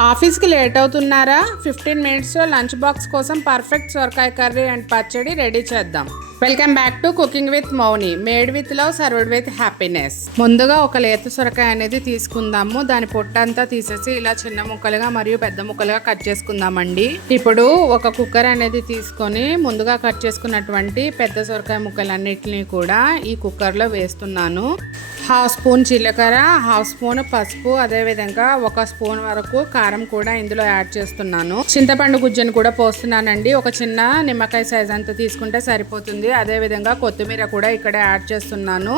ఆఫీస్కి లేట్ అవుతున్నారా? 15 మినిట్స్లో లంచ్ బాక్స్ కోసం పర్ఫెక్ట్ సొరకాయ కర్రీ అండ్ పచ్చడి రెడీ చేద్దాం. Welcome back to cooking with Mouni. Made with love, served with happiness. ముందుగా ఒక లేత సొరకాయ అనేది తీసుకుందాము. దాని పొట్టంతా తీసేసి ఇలా చిన్న ముక్కలుగా మరియు పెద్ద ముక్కలుగా కట్ చేసుకుందామండి. ఇప్పుడు ఒక కుక్కర్ అనేది తీసుకొని ముందుగా కట్ చేసుకున్నటువంటి పెద్ద సొరకాయ ముక్కలన్నిటిని కూడా ఈ కుక్కర్లో వేస్తున్నాను. 1/2 స్పూన్ జీలకర్ర, 1/2 స్పూన్ పసుపు, అదేవిధంగా 1 స్పూన్ వరకు కారం కూడా ఇందులో యాడ్ చేస్తున్నాను. చింతపండు గుజ్జును కూడా పోస్తున్నానండి. ఒక చిన్న నిమ్మకాయ సైజ్ అంతా తీసుకుంటే సరిపోతుంది. అదేవిధంగా కొత్తిమీర కూడా ఇక్కడ యాడ్ చేస్తున్నాను.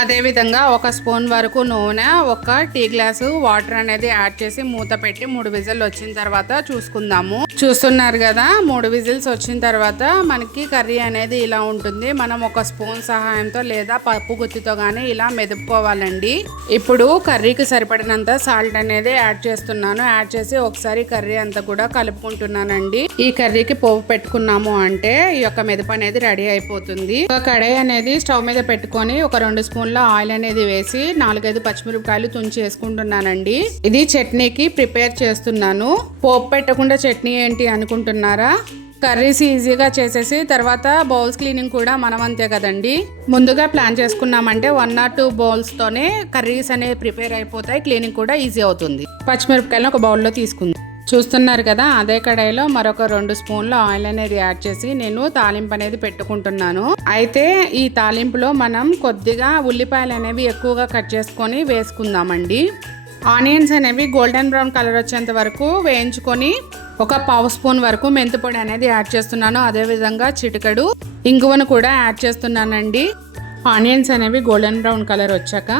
అదేవిధంగా 1 స్పూన్ వరకు నూనె, 1 టీ గ్లాసు వాటర్ అనేది యాడ్ చేసి మూత పెట్టి 3 విజిల్ వచ్చిన తర్వాత చూసుకుందాము. చూస్తున్నారు కదా, 3 విజిల్స్ వచ్చిన తర్వాత మనకి కర్రీ అనేది ఇలా ఉంటుంది. మనం 1 స్పూన్ సహాయంతో లేదా పప్పు గుత్తితో కానీ ఇలా మెదుపుకోవాలండి. ఇప్పుడు కర్రీకి సరిపడినంత సాల్ట్ అనేది యాడ్ చేస్తున్నాను. యాడ్ చేసి ఒకసారి కర్రీ అంతా కూడా కలుపుకుంటున్నానండి. ఈ కర్రీకి పోపు పెట్టుకున్నాము అంటే ఈ యొక్క మెదుపు అనేది రెడీ అయిపోతుంది. ఒక కడాయి అనేది స్టవ్ మీద పెట్టుకొని ఒక 2 స్పూన్ల ఆయిల్ అనేది వేసి 4-5 పచ్చిమిరపకాయలు తుంచి వేసుకుంటున్నానండి. ఇది చట్నీకి ప్రిపేర్ చేస్తున్నాను. పోపు పెట్టకుండా చట్నీ ఏంటి అనుకుంటున్నారా? కర్రీస్ ఈజీగా చేసేసి తర్వాత బౌల్స్ క్లీనింగ్ కూడా మనం అంతే కదండి. ముందుగా ప్లాన్ చేసుకున్నామంటే 1 or 2 బౌల్స్తోనే కర్రీస్ అనేవి ప్రిపేర్ అయిపోతాయి. క్లీనింగ్ కూడా ఈజీ అవుతుంది. పచ్చిమిరపకాయలను ఒక బౌల్లో తీసుకుందాం. చూస్తున్నారు కదా, అదే కడాయిలో మరొక 2 స్పూన్ల ఆయిల్ అనేది యాడ్ చేసి నేను తాలింపు అనేది పెట్టుకుంటున్నాను. అయితే ఈ తాలింపులో మనం కొద్దిగా ఉల్లిపాయలు అనేవి ఎక్కువగా కట్ చేసుకొని వేసుకుందామండి. ఆనియన్స్ అనేవి గోల్డెన్ బ్రౌన్ కలర్ వచ్చేంత వరకు వేయించుకొని 1/2 స్పూన్ వరకు మెంతిపొడి అనేది యాడ్ చేస్తున్నాను. అదేవిధంగా చిటికెడు ఇంగువను కూడా యాడ్ చేస్తున్నానండి. ఆనియన్స్ అనేవి గోల్డెన్ బ్రౌన్ కలర్ వచ్చాక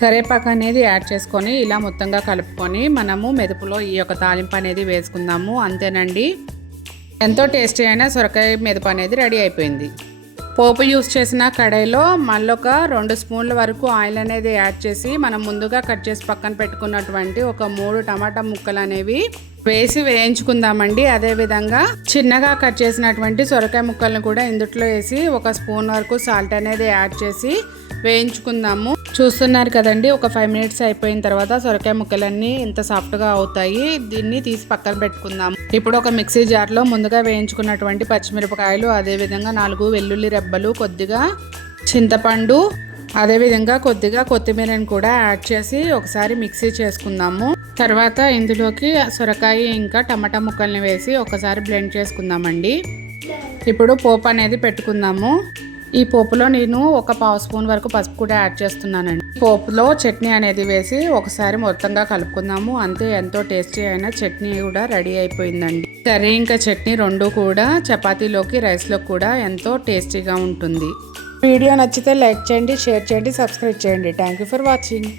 కరివేపాకు అనేది యాడ్ చేసుకొని ఇలా మొత్తంగా కలుపుకొని మనము మెదుపులో ఈ యొక్క తాలింపు అనేది వేసుకుందాము. అంతేనండి, ఎంతో టేస్టీ అయిన సొరకాయ మెదుపు అనేది రెడీ అయిపోయింది. పోపు యూస్ చేసిన కడాయిలో మళ్ళొక 2 స్పూన్ల వరకు ఆయిల్ అనేది యాడ్ చేసి మనం ముందుగా కట్ చేసి పక్కన పెట్టుకున్నటువంటి ఒక 3 టమాటా ముక్కలు అనేవి వేసి వేయించుకుందామండి. అదేవిధంగా చిన్నగా కట్ చేసినటువంటి సొరకాయ ముక్కలను కూడా ఇందులో వేసి 1 స్పూన్ వరకు సాల్ట్ అనేది యాడ్ చేసి వేయించుకుందాము. చూస్తున్నారు కదండి, ఒక 5 మినిట్స్ అయిపోయిన తర్వాత సొరకాయ ముక్కలన్నీ ఇంత సాఫ్ట్గా అవుతాయి. దీన్ని తీసి పక్కన పెట్టుకుందాము. ఇప్పుడు ఒక మిక్సీ జార్లో ముందుగా వేయించుకున్నటువంటి పచ్చిమిరపకాయలు, అదేవిధంగా 4 వెల్లుల్లి రెబ్బలు, కొద్దిగా చింతపండు, అదేవిధంగా కొద్దిగా కొత్తిమీరని కూడా యాడ్ చేసి ఒకసారి మిక్సీ చేసుకుందాము. తర్వాత ఇందులోకి సొరకాయ ఇంకా టమాటా ముక్కల్ని వేసి ఒకసారి బ్లెండ్ చేసుకుందామండి. ఇప్పుడు పోపు అనేది పెట్టుకుందాము. ఈ పోపులో నేను 1/2 స్పూన్ వరకు పసుపు కూడా యాడ్ చేస్తున్నానండి. పోపులో చట్నీ అనేది వేసి ఒకసారి మొత్తంగా కలుపుకుందాము. అంతే, ఎంతో టేస్టీ అయిన చట్నీ కూడా రెడీ అయిపోయిందండి. కర్రీ ఇంకా చట్నీ 2 కూడా చపాతీలోకి, రైస్లోకి కూడా ఎంతో టేస్టీగా ఉంటుంది. వీడియో నచ్చితే లైక్ చేయండి, షేర్ చేయండి, సబ్స్క్రైబ్ చేయండి. Thank you for watching.